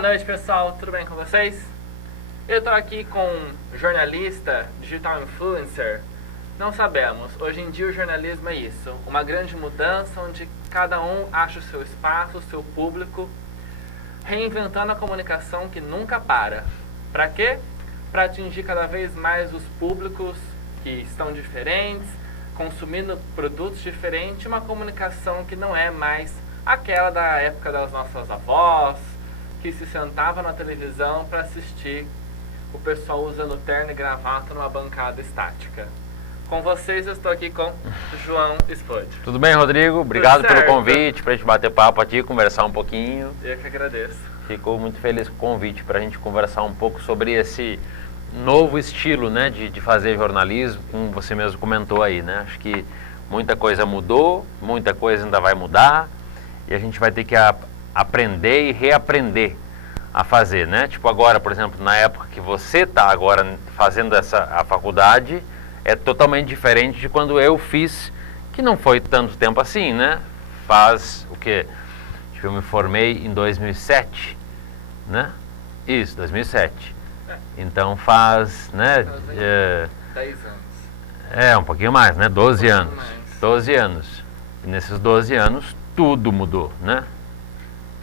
noite, pessoal, tudo bem com vocês? Eu estou aqui com um jornalista, digital influencer. Não sabemos, hoje em dia o jornalismo é isso, uma grande mudança onde cada um acha o seu espaço, o seu público, reinventando a comunicação que nunca para. Para quê? Para atingir cada vez mais os públicos que estão diferentes, consumindo produtos diferentes, uma comunicação que não é mais aquela da época das nossas avós, que se sentava na televisão para assistir o pessoal usando terno e gravata numa bancada estática. Com vocês eu estou aqui com João Spode. Tudo bem, Rodrigo? Obrigado pelo convite, para a gente bater papo aqui, conversar um pouquinho. Eu que agradeço. Fico muito feliz com o convite para a gente conversar um pouco sobre esse novo estilo, né, de fazer jornalismo, como você mesmo comentou aí, né? Acho que muita coisa mudou, muita coisa ainda vai mudar e a gente vai ter que aprender e reaprender a fazer, né? Tipo agora, por exemplo, na época que você está agora fazendo a faculdade, é totalmente diferente de quando eu fiz, que não foi tanto tempo assim, né? Faz o quê? Eu me formei em 2007, né? Isso, 2007. Então faz, né? 10 anos. Um pouquinho mais, né? 12 anos. Mais. 12 anos. E nesses 12 anos tudo mudou, né?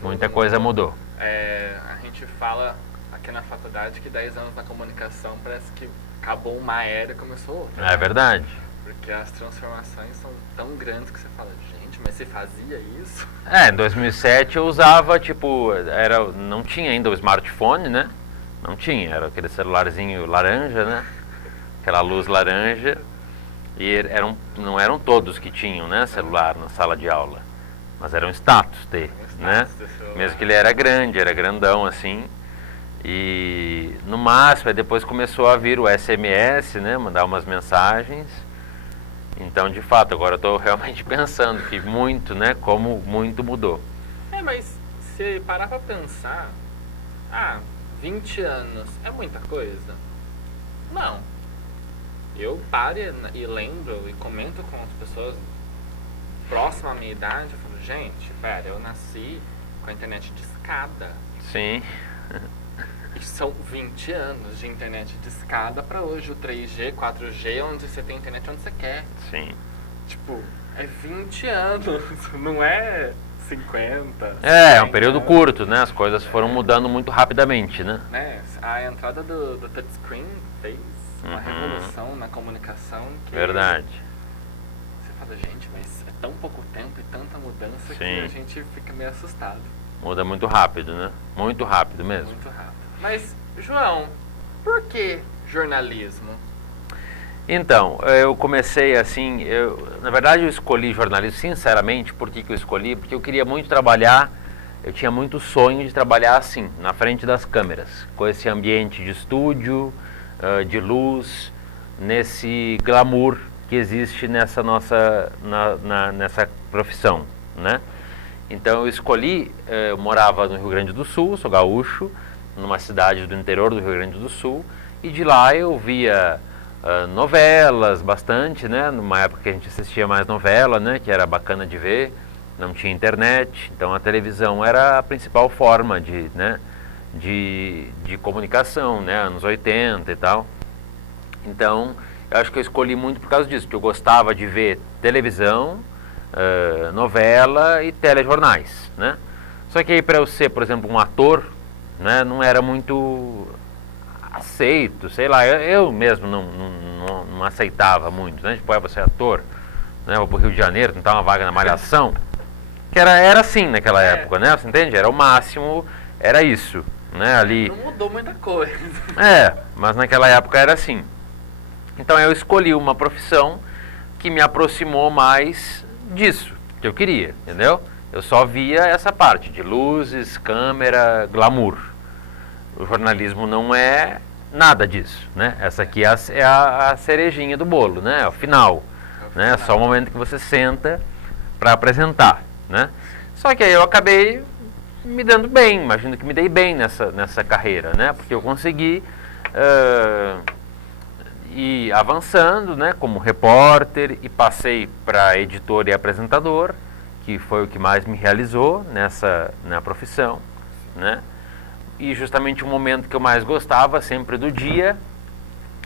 Muita coisa mudou. A gente fala aqui na faculdade que 10 anos na comunicação parece que acabou uma era e começou outra. É verdade. Porque as transformações são tão grandes que você fala, gente, mas você fazia isso? Em 2007 eu usava, tipo, não tinha ainda o smartphone, né? Não tinha, era aquele celularzinho laranja, né? Aquela luz laranja. E não eram todos que tinham, né, celular na sala de aula. Mas era um status ter, né? Mesmo que ele era grande, era grandão assim. E no máximo, depois começou a vir o SMS, né? Mandar umas mensagens. Então, de fato, agora eu estou realmente pensando que muito, né? Como muito mudou. Mas se parar pra pensar, 20 anos é muita coisa? Não. Eu paro e lembro e comento com as pessoas próximas à minha idade, eu falo, gente, pera, eu nasci com a internet de escada. Sim. E são 20 anos de internet de escada pra hoje, o 3G, 4G, onde você tem internet onde você quer. Sim. Tipo, é 20 anos, não é 50. É um período curto, né? As coisas foram mudando muito rapidamente, né? A entrada do touchscreen fez uma revolução na comunicação que... Verdade. Você fala, gente, mas é tão pouco tempo e tanta mudança que a gente fica meio assustado. Muda muito rápido, né? Muito rápido mesmo. Muito rápido. Mas, João, por que jornalismo? Então, eu comecei assim, na verdade eu escolhi jornalismo, sinceramente, por que eu escolhi? Porque eu queria muito trabalhar, eu tinha muito sonho de trabalhar assim, na frente das câmeras, com esse ambiente de estúdio, de luz, nesse glamour que existe nessa nessa profissão, né? Então eu escolhi, eu morava no Rio Grande do Sul, sou gaúcho, numa cidade do interior do Rio Grande do Sul, e de lá eu via novelas bastante, né? Numa época que a gente assistia mais novela, né? Que era bacana de ver, não tinha internet, então a televisão era a principal forma de comunicação, né? Anos 80 e tal. Então, eu acho que eu escolhi muito por causa disso, porque eu gostava de ver televisão, novela e telejornais, né? Só que aí para eu ser, por exemplo, um ator, né, não era muito aceito, sei lá, eu mesmo não aceitava muito, né? Tipo, você é ator, né? Vou pro Rio de Janeiro, tentar uma vaga na Malhação, que era assim naquela época, né? Você entende? Era o máximo, era isso, né? Ali. Não mudou muita coisa. Mas naquela época era assim. Então eu escolhi uma profissão que me aproximou mais disso que eu queria, entendeu? Eu só via essa parte de luzes, câmera, glamour. O jornalismo não é nada disso, né? Essa aqui é a cerejinha do bolo, né? É o final, né? É só o momento que você senta para apresentar, né? Só que aí eu acabei me dando bem, imagino que me dei bem nessa carreira, né? Porque eu consegui ir avançando, né? Como repórter e passei para editor e apresentador, que foi o que mais me realizou na profissão, né? e justamente o momento que eu mais gostava, sempre do dia,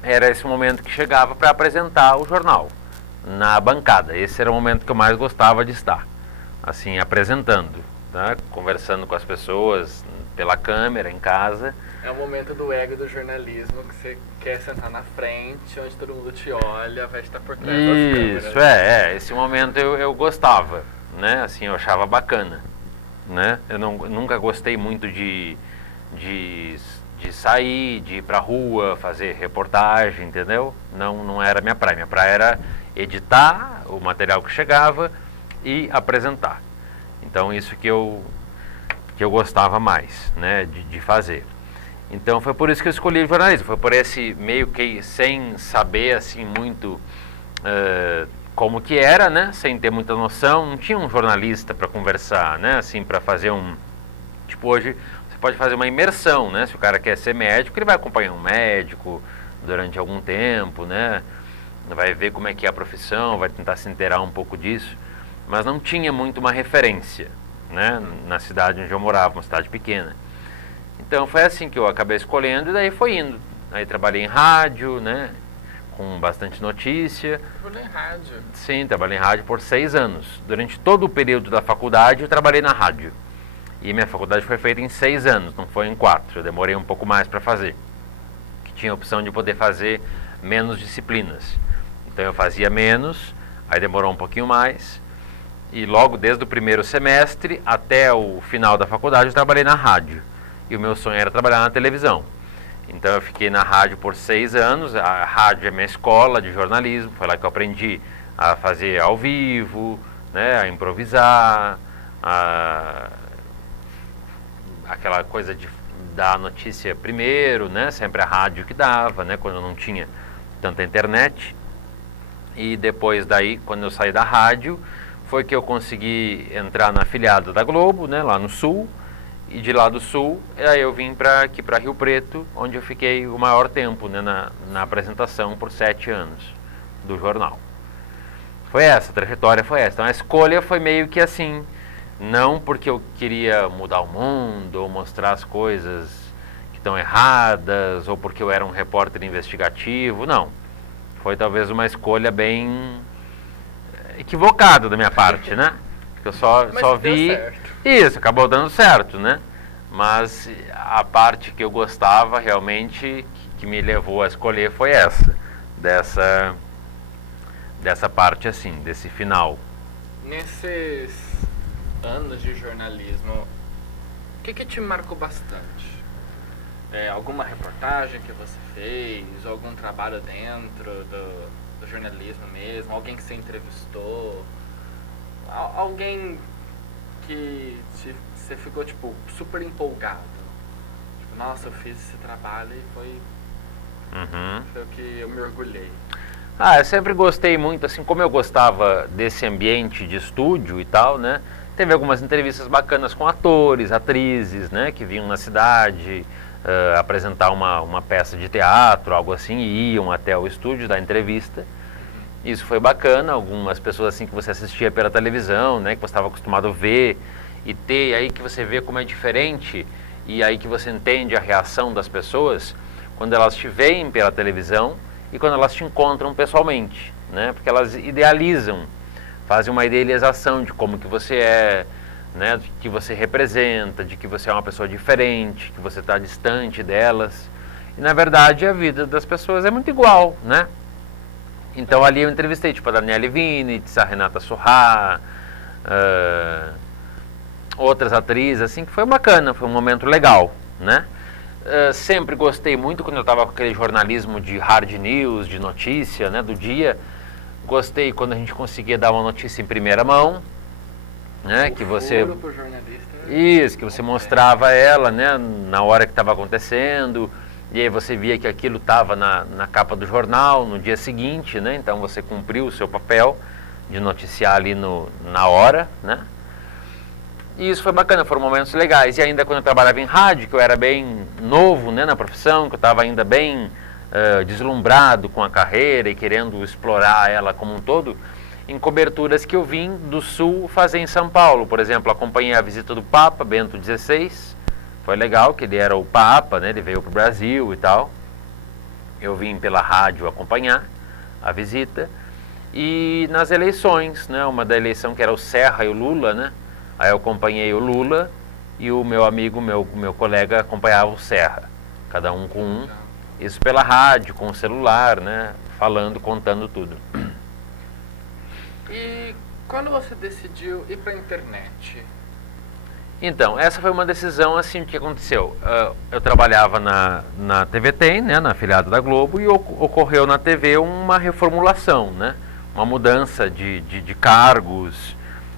era esse momento que chegava para apresentar o jornal na bancada. Esse era o momento que eu mais gostava de estar, assim, apresentando, tá? Conversando com as pessoas pela câmera, em casa. É o momento do ego do jornalismo, que você quer sentar na frente, onde todo mundo te olha, vai estar por trás das câmeras. Isso, esse momento eu gostava, né? Assim, eu achava bacana, né? Eu nunca gostei muito de sair, de ir pra rua, fazer reportagem, entendeu? Não era minha praia. Minha praia era editar o material que chegava e apresentar. Então isso que eu gostava mais, né, de fazer. Então foi por isso que eu escolhi o jornalismo. Foi por esse meio que sem saber assim muito como que era, né, sem ter muita noção. Não tinha um jornalista para conversar, né, assim, para fazer tipo hoje você pode fazer uma imersão, né? Se o cara quer ser médico, ele vai acompanhar um médico durante algum tempo, né? Vai ver como é que é a profissão, vai tentar se inteirar um pouco disso, mas não tinha muito uma referência, né? Na cidade onde eu morava, uma cidade pequena. Então foi assim que eu acabei escolhendo e daí foi indo. Aí trabalhei em rádio, né? Com bastante notícia. Trabalhei em rádio? Sim, trabalhei em rádio por 6 anos. Durante todo o período da faculdade eu trabalhei na rádio. E minha faculdade foi feita em 6 anos, não foi em 4. Eu demorei um pouco mais para fazer. Que tinha a opção de poder fazer menos disciplinas. Então eu fazia menos, aí demorou um pouquinho mais. E logo desde o primeiro semestre até o final da faculdade eu trabalhei na rádio. E o meu sonho era trabalhar na televisão. Então eu fiquei na rádio por 6 anos. A rádio é minha escola de jornalismo. Foi lá que eu aprendi a fazer ao vivo, né, a improvisar, aquela coisa de dar a notícia primeiro, né? Sempre a rádio que dava, né? Quando não tinha tanta internet. E depois daí, quando eu saí da rádio, foi que eu consegui entrar na afiliada da Globo, né? Lá no Sul. E de lá do Sul, aí eu vim aqui para Rio Preto, onde eu fiquei o maior tempo, né? Na apresentação por 7 anos do jornal. Foi essa, a trajetória foi essa. Então a escolha foi meio que assim. Não porque eu queria mudar o mundo ou mostrar as coisas que estão erradas ou porque eu era um repórter investigativo, não. Foi talvez uma escolha bem equivocada da minha parte, né? Porque eu só vi... Deu certo. Isso, acabou dando certo, né? Mas a parte que eu gostava realmente, que me levou a escolher foi essa. Dessa parte assim, desse final. Nesses anos de jornalismo, o que te marcou bastante? Alguma reportagem que você fez, algum trabalho dentro do jornalismo mesmo, alguém que você entrevistou, alguém que você ficou tipo super empolgado? Tipo, nossa, eu fiz esse trabalho e foi o que eu me orgulhei. Eu sempre gostei muito, assim como eu gostava desse ambiente de estúdio e tal, né? Teve algumas entrevistas bacanas com atores, atrizes, né? Que vinham na cidade apresentar uma peça de teatro, algo assim, e iam até o estúdio da entrevista. Isso foi bacana, algumas pessoas assim que você assistia pela televisão, né? Que você estava acostumado a ver, e ter aí que você vê como é diferente, e aí que você entende a reação das pessoas quando elas te veem pela televisão e quando elas te encontram pessoalmente, né? Porque elas idealizam, fazem uma idealização de como que você é, né? De que você representa, de que você é uma pessoa diferente, que você está distante delas. E na verdade a vida das pessoas é muito igual, né? Então ali eu entrevistei tipo a Daniele Vinitz, a Renata Sorrah, outras atrizes, assim, que foi bacana, foi um momento legal, né? Sempre gostei muito quando eu estava com aquele jornalismo de hard news, de notícia, né, do dia. Gostei quando a gente conseguia dar uma notícia em primeira mão, né, que você... Pro jornalista. Isso, que você mostrava ela, né, na hora que estava acontecendo, e aí você via que aquilo estava na capa do jornal no dia seguinte, né, então você cumpriu o seu papel de noticiar ali na hora, né. E isso foi bacana, foram momentos legais. E ainda quando eu trabalhava em rádio, que eu era bem novo, né, na profissão, que eu estava ainda bem deslumbrado com a carreira e querendo explorar ela como um todo, em coberturas que eu vim do Sul fazer em São Paulo. Por exemplo, acompanhei a visita do Papa Bento XVI, Foi legal que ele era o Papa, né? Ele veio para o Brasil e tal. Eu vim pela rádio acompanhar a visita. E nas eleições, né? Uma da eleição que era o Serra e o Lula, né? Aí eu acompanhei o Lula e o meu amigo, meu colega acompanhava o Serra. Cada um com um. Isso pela rádio, com o celular, né? Falando, contando tudo. E quando você decidiu ir para a internet? Então, essa foi uma decisão assim, o que aconteceu? Eu trabalhava na TV Tem, né, na afiliada da Globo, e ocorreu na TV uma reformulação, né, uma mudança de cargos,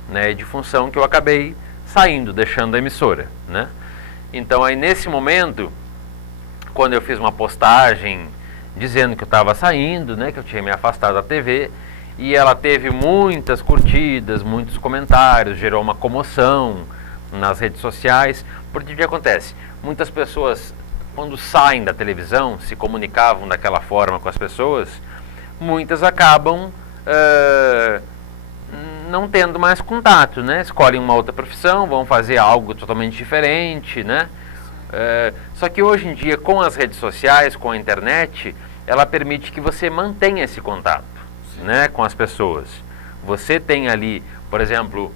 né, de função, que eu acabei saindo, deixando a emissora, né. Então, aí nesse momento, quando eu fiz uma postagem dizendo que eu estava saindo, né, que eu tinha me afastado da TV, e ela teve muitas curtidas, muitos comentários, gerou uma comoção nas redes sociais, porque o que acontece? Muitas pessoas, quando saem da televisão, se comunicavam daquela forma com as pessoas, muitas acabam não tendo mais contato, né? Escolhem uma outra profissão, vão fazer algo totalmente diferente, né? Só que hoje em dia, com as redes sociais, com a internet, ela permite que você mantenha esse contato, né, com as pessoas. Você tem ali, por exemplo,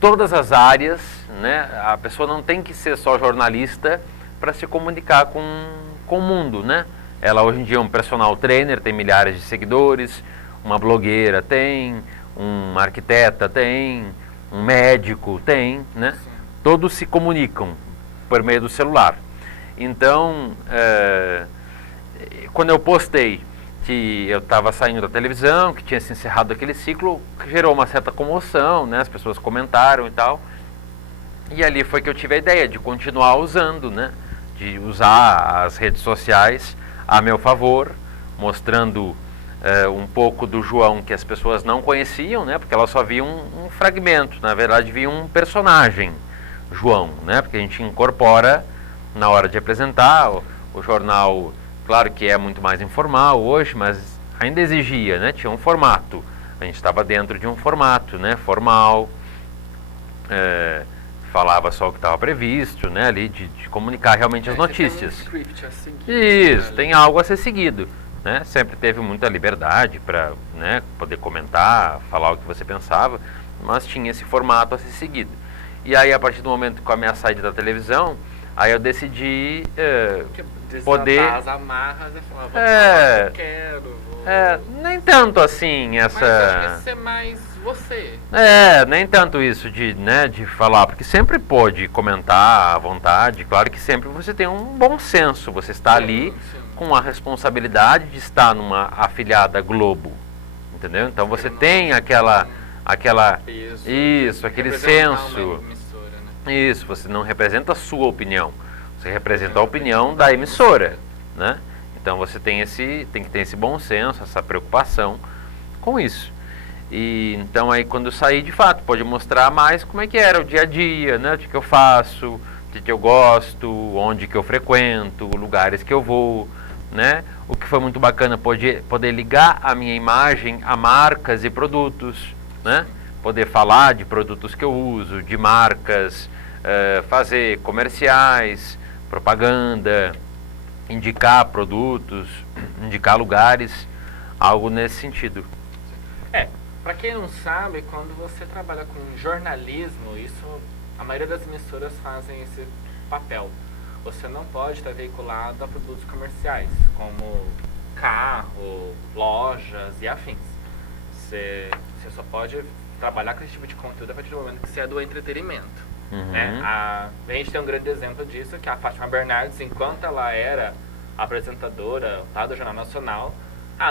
todas as áreas, né? A pessoa não tem que ser só jornalista para se comunicar com o mundo, né? Ela hoje em dia é um personal trainer, tem milhares de seguidores, uma blogueira tem, um arquiteta tem, um médico tem, né? Todos se comunicam por meio do celular. Então, quando eu postei que eu estava saindo da televisão, que tinha se encerrado aquele ciclo, gerou uma certa comoção, né? As pessoas comentaram e tal. E ali foi que eu tive a ideia de continuar usando, né? De usar as redes sociais a meu favor, mostrando um pouco do João que as pessoas não conheciam, né? Porque elas só viam um fragmento, na verdade viam um personagem, João, né? Porque a gente incorpora na hora de apresentar o jornal. Claro que é muito mais informal hoje, mas ainda exigia, né? Tinha um formato. A gente estava dentro de um formato, né? Formal. Falava só o que estava previsto, né? Ali de comunicar realmente as notícias. Tem um script a seguir, Isso, né? tem algo a ser seguido, né? Sempre teve muita liberdade para, né, poder comentar, falar o que você pensava, mas tinha esse formato a ser seguido. E aí, a partir do momento com a minha saída da televisão, aí eu decidi poder... as amarras e falar, vou falar o que eu quero. Nem tanto assim, Mas acho que essa... ser mais você. nem tanto isso de, né, de falar, porque sempre pode comentar à vontade, claro que sempre você tem um bom senso, você está ali Sim. com a responsabilidade de estar numa afiliada Globo, entendeu? Então você tem aquela Peso. isso, aquele Representar senso, uma emissora, né? isso, você não representa a sua opinião, você representa a opinião da emissora, né? Então você tem que ter esse bom senso, essa preocupação com isso. E então aí quando eu saí, de fato, pode mostrar mais como é que era o dia a dia, né? O que eu faço, o que eu gosto, onde que eu frequento, lugares que eu vou, né? O que foi muito bacana, poder ligar a minha imagem a marcas e produtos, né? Poder falar de produtos que eu uso, de marcas, fazer comerciais, propaganda, indicar produtos, indicar lugares, algo nesse sentido. Pra quem não sabe, quando você trabalha com jornalismo, a maioria das emissoras fazem esse papel. Você não pode estar veiculado a produtos comerciais, como carro, lojas e afins. Você só pode trabalhar com esse tipo de conteúdo a partir do momento que você é do entretenimento. Né? A gente tem um grande exemplo disso, que é a Fátima Bernardes, enquanto ela era apresentadora lá do Jornal Nacional,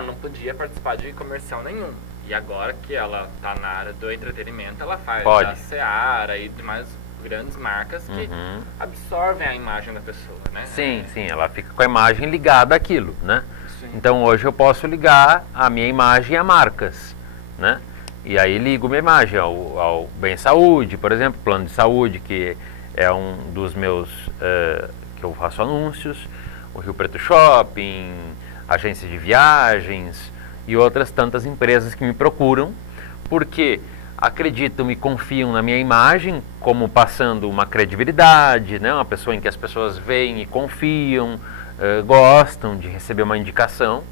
não podia participar de comercial nenhum. E agora que ela está na área do entretenimento, ela faz a Seara e demais grandes marcas que absorvem a imagem da pessoa, né? Sim, ela fica com a imagem ligada àquilo, né? Sim. Então hoje eu posso ligar a minha imagem a marcas, né? E aí ligo minha imagem ao Bem Saúde, por exemplo, plano de saúde, que é um dos meus, que eu faço anúncios, o Rio Preto Shopping, agência de viagens e outras tantas empresas que me procuram, porque acreditam e confiam na minha imagem como passando uma credibilidade, né? Uma pessoa em que as pessoas veem e confiam, gostam de receber uma indicação.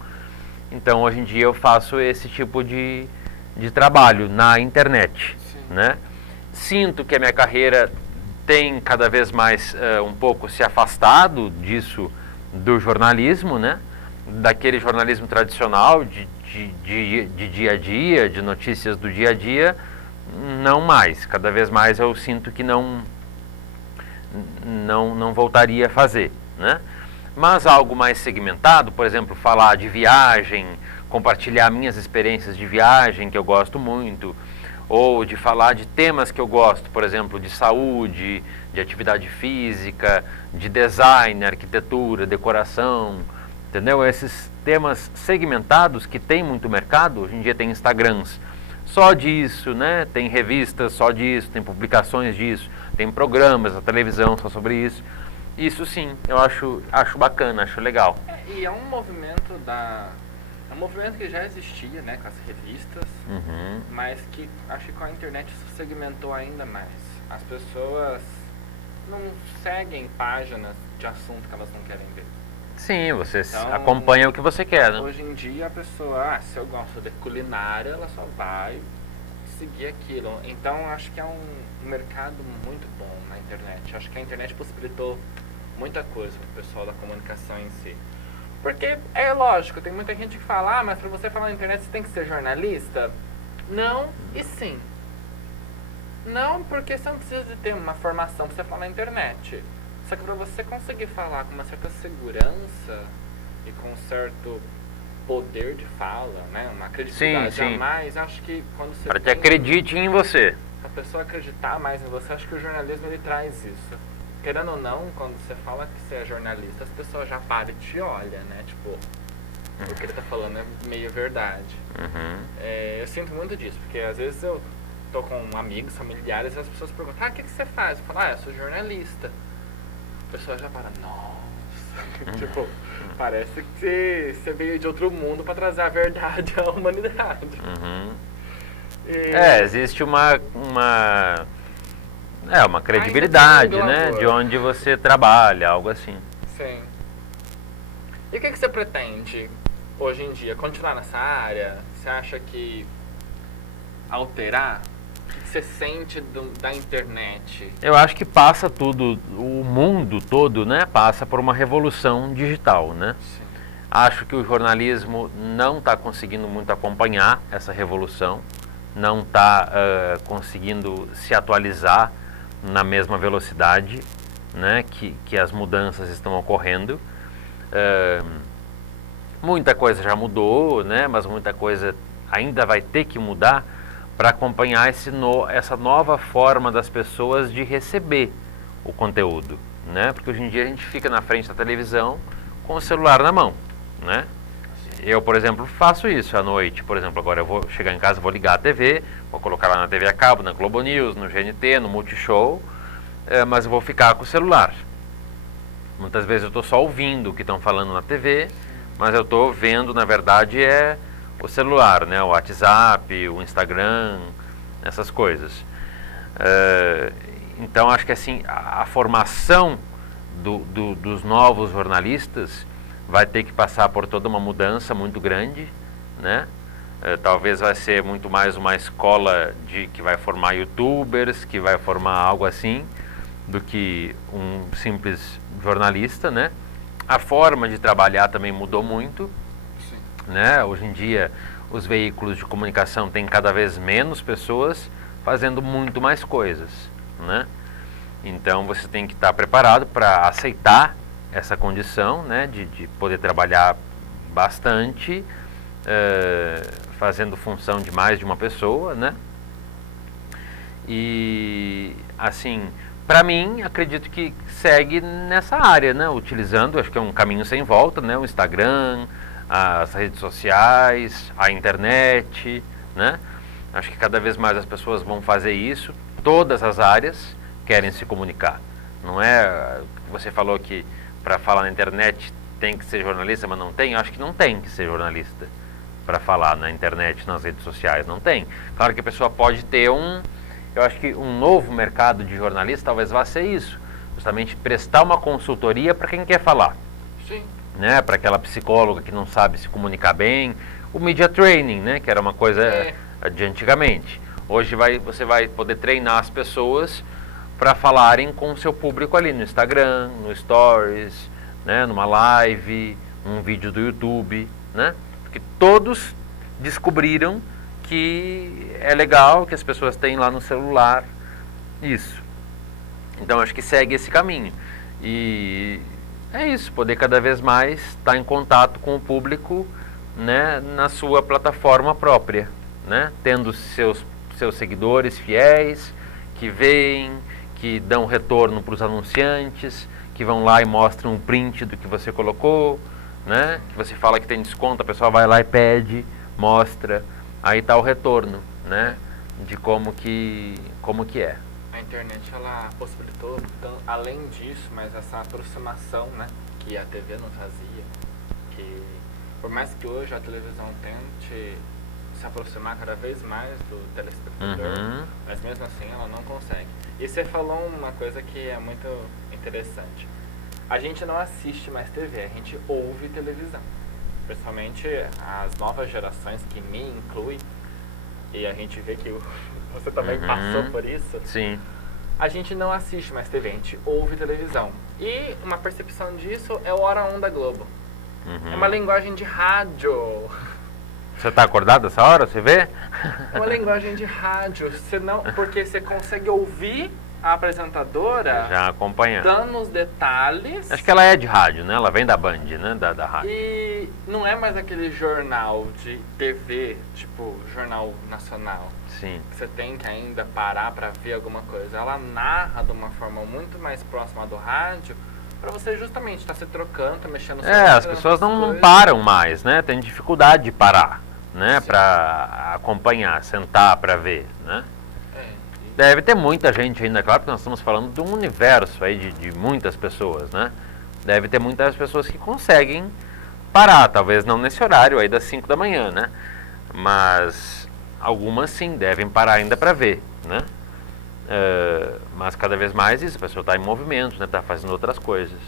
Então, hoje em dia eu faço esse tipo de trabalho na internet, né? Sinto que a minha carreira tem cada vez mais um pouco se afastado disso, do jornalismo, né? Daquele jornalismo tradicional de dia a dia, de notícias do dia a dia, não mais. Cada vez mais eu sinto que não voltaria a fazer, né? Mas algo mais segmentado, por exemplo, falar de viagem, compartilhar minhas experiências de viagem, que eu gosto muito, ou de falar de temas que eu gosto, por exemplo, de saúde, de atividade física, de design, arquitetura, decoração, entendeu? Esses temas segmentados que tem muito mercado, hoje em dia tem Instagrams só disso, né? Tem revistas só disso, tem publicações disso, tem programas na televisão só sobre isso. Isso sim, eu acho bacana, acho legal. E é um movimento um movimento que já existia, né, com as revistas, mas que acho que com a internet isso segmentou ainda mais. As pessoas não seguem páginas de assunto que elas não querem ver. Sim, você Então, acompanha o que você quer, né? Hoje em dia a pessoa, se eu gosto de culinária, ela só vai seguir aquilo. Então acho que é um mercado muito bom na internet. Acho que a internet possibilitou muita coisa pro pessoal da comunicação em si. Porque é lógico, tem muita gente que fala, mas para você falar na internet você tem que ser jornalista? Não e sim. Não, porque você não precisa de ter uma formação para você falar na internet. Só que para você conseguir falar com uma certa segurança e com um certo poder de fala, né, uma credibilidade a mais, acho que quando você... Para que acredite em você. A pessoa acreditar mais em você, acho que o jornalismo ele traz isso. Querendo ou não, quando você fala que você é jornalista, as pessoas já param e te olham, né? Tipo, o que ele tá falando é meio verdade. Eu sinto muito disso, porque às vezes eu tô com amigos, familiares, e as pessoas perguntam, o que você faz? Eu falo, eu sou jornalista. A pessoa já para, nossa, tipo, parece que você veio de outro mundo para trazer a verdade à humanidade. Existe uma credibilidade, né, de onde você trabalha, algo assim. Sim. E o que você pretende hoje em dia? Continuar nessa área? Você acha que alterar? O que você sente da internet? Eu acho que passa tudo, o mundo todo, né, passa por uma revolução digital, né? Sim. Acho que o jornalismo não está conseguindo muito acompanhar essa revolução, não está conseguindo se atualizar na mesma velocidade, né, que as mudanças estão ocorrendo. Muita coisa já mudou, né, mas muita coisa ainda vai ter que mudar para acompanhar essa nova forma das pessoas de receber o conteúdo, né? Porque hoje em dia a gente fica na frente da televisão com o celular na mão, né? Eu, por exemplo, faço isso à noite. Por exemplo, agora eu vou chegar em casa, vou ligar a TV, vou colocar lá na TV a cabo, na Globo News, no GNT, no Multishow, mas eu vou ficar com o celular. Muitas vezes eu estou só ouvindo o que estão falando na TV, mas eu estou vendo, na verdade, o celular, né? O WhatsApp, o Instagram, essas coisas. Então, acho que assim, a formação dos novos jornalistas vai ter que passar por toda uma mudança muito grande, né? Talvez vai ser muito mais uma escola que vai formar youtubers, que vai formar algo assim, do que um simples jornalista, né? A forma de trabalhar também mudou muito, né? Hoje em dia os veículos de comunicação têm cada vez menos pessoas fazendo muito mais coisas, né? Então você tem que estar preparado para aceitar essa condição, né, de poder trabalhar bastante, fazendo função de mais de uma pessoa, né? E assim, para mim, acredito que segue nessa área, né? Utilizando, acho que é um caminho sem volta, né? O Instagram, as redes sociais, a internet, né? Acho que cada vez mais as pessoas vão fazer isso. Todas as áreas querem se comunicar. Não é, você falou que para falar na internet tem que ser jornalista, mas não tem. Eu acho que não tem que ser jornalista. para falar na internet, nas redes sociais, não tem. Claro que a pessoa pode ter eu acho que um novo mercado de jornalista talvez vá ser isso, justamente prestar uma consultoria para quem quer falar. Sim. Né, para aquela psicóloga que não sabe se comunicar bem, o media training, né, que era uma coisa de antigamente. Hoje você vai poder treinar as pessoas para falarem com o seu público ali no Instagram, no Stories, né, numa live, um vídeo do YouTube, né, porque todos descobriram que é legal, que as pessoas têm lá no celular isso. Então acho que segue esse caminho. E é isso, poder cada vez mais estar em contato com o público, né, na sua plataforma própria, né, tendo seus seguidores fiéis, que veem, que dão retorno para os anunciantes, que vão lá e mostram um print do que você colocou, né, que você fala que tem desconto, a pessoa vai lá e pede, mostra, aí está o retorno, né, de como que é. A internet, ela possibilitou, além disso, mas essa aproximação, né, que a TV não fazia, que por mais que hoje a televisão tente se aproximar cada vez mais do telespectador, mas mesmo assim ela não consegue. E você falou uma coisa que é muito interessante. A gente não assiste mais TV, a gente ouve televisão. Principalmente as novas gerações, que me inclui, e a gente vê que você também passou por isso. Sim. A gente não assiste mais TV, a gente ouve televisão. E uma percepção disso é o Hora 1 da Globo. É uma linguagem de rádio. Você está acordado essa hora, você vê? É uma linguagem de rádio. Porque você consegue ouvir a apresentadora já acompanhando, dando os detalhes. Acho que ela é de rádio, né? Ela vem da Band, né? Da rádio. E não é mais aquele jornal de TV, tipo jornal nacional. Sim. Que você tem que ainda parar para ver alguma coisa. Ela narra de uma forma muito mais próxima do rádio, para você justamente estar se trocando, tá mexendo no celular. As pessoas não param mais, né? Tem dificuldade de parar, né? Para acompanhar, sentar para ver, né? Deve ter muita gente ainda, claro, porque nós estamos falando de um universo aí de muitas pessoas, né? Deve ter muitas pessoas que conseguem parar, talvez não nesse horário aí das 5 da manhã, né? Mas algumas sim devem parar ainda para ver, né? Mas cada vez mais isso, a pessoa está em movimento, né? Está fazendo outras coisas.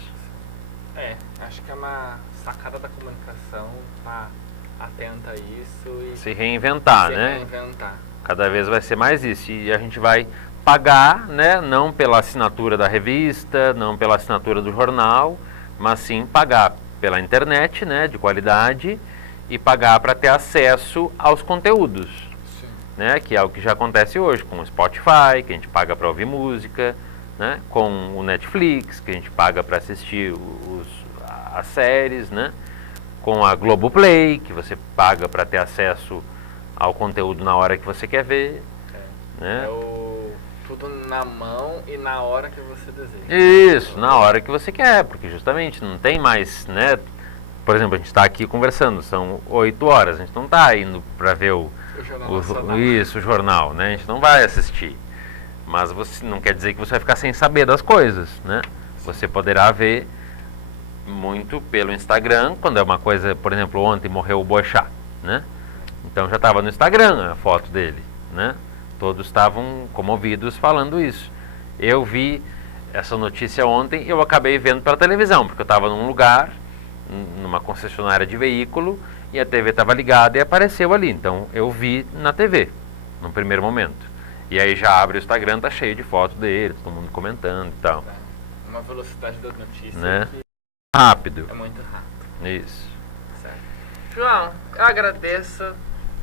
Acho que é uma sacada da comunicação estar atenta a isso e se reinventar, né? Cada vez vai ser mais isso. E a gente vai pagar, né? Não pela assinatura da revista, não pela assinatura do jornal, mas sim pagar pela internet, né? De qualidade, e pagar para ter acesso aos conteúdos. Né, que é o que já acontece hoje com o Spotify, que a gente paga para ouvir música, né, com o Netflix, que a gente paga para assistir as séries, né, com a Globoplay, que você paga para ter acesso ao conteúdo na hora que você quer ver. Né? Tudo na mão e na hora que você deseja. Isso, na hora que você quer, porque justamente não tem mais, né, por exemplo, a gente está aqui conversando, são 8 horas, a gente não está indo para ver o jornal, né? A gente não vai assistir. Mas você não quer dizer que você vai ficar sem saber das coisas, né? Você poderá ver muito pelo Instagram, quando é uma coisa, por exemplo, ontem morreu o Boechat, né? Então já estava no Instagram a foto dele, né? Todos estavam comovidos falando isso. Eu vi essa notícia ontem e eu acabei vendo pela televisão, porque eu estava num lugar, numa concessionária de veículo, e a TV estava ligada e apareceu ali. Então eu vi na TV, no primeiro momento. E aí já abre o Instagram, tá cheio de fotos dele, todo mundo comentando e tal. Uma velocidade das notícias, né? Rápido. É muito rápido. Isso. Certo. João, eu agradeço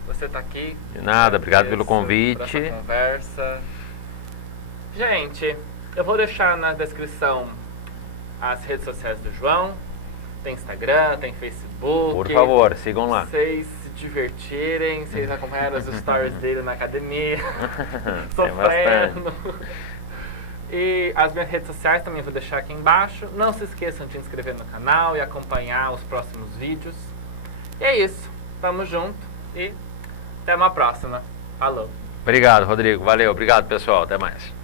você estar aqui. De nada, obrigado pelo convite. Por essa conversa. Gente, eu vou deixar na descrição as redes sociais do João. Tem Instagram, tem Facebook. Por favor, sigam lá. Vocês se divertirem, vocês acompanharam os stories dele na academia, sofrendo. E as minhas redes sociais também vou deixar aqui embaixo. Não se esqueçam de se inscrever no canal e acompanhar os próximos vídeos. E é isso. Tamo junto e até uma próxima. Falou. Obrigado, Rodrigo. Valeu. Obrigado, pessoal. Até mais.